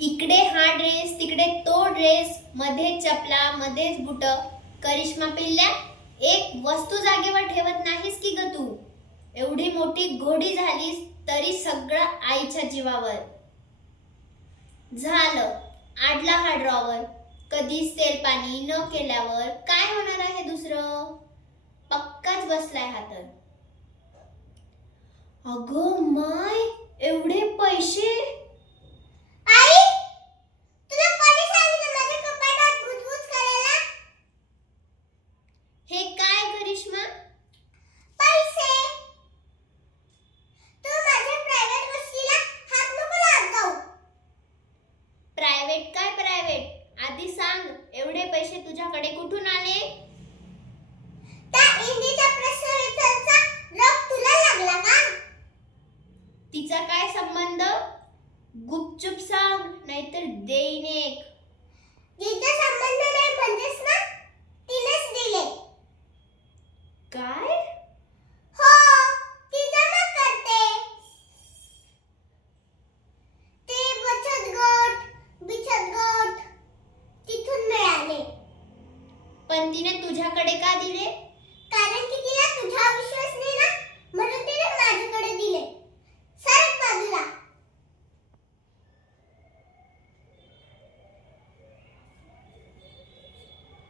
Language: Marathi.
इकडे हा ड्रेस, तिकडे तो ड्रेस, मध्ये चपला, मध्येच बुट. करिश्मा पिल्ल्या, एक वस्तू जागेवर ठेवत नाहीस की ग तू? एवढी मोठी घोडी झालीस तरी सगळं आईच्या जीवावर. झालं, आडला हा ड्रॉवर. कधीच तेल पाणी न केल्यावर काय होणार आहे दुसरं? पक्काच बसलाय हा तर. अगं माय, एवढे पैसे! आई, तुला कोणी सांगितलं माझ्या कपाटात बुजबुज करायला? हे काय करिश्मा? पैसे. तू माझ्या प्रायव्हेट गोष्टीला हात नको लावू. प्रायव्हेट काय प्रायव्हेट? आधी सांग, एवढे पैसे तुझ्याकडे कुठून आले? त्या इंदीच्या प्रश्नाचा रोग तुला लागला का? तिचा काय संबंध? गुपचूप सांग, नाहीतर देईन एक. जिचा संबंध नाही म्हणतेस ना, तिनेच दिले. काय? हो, ती जमा करते. ते बचत गट तिथून मिळाले. पण तिने तुझ्याकडे का दिले? कारण की तिला तुझा विश्वास नाही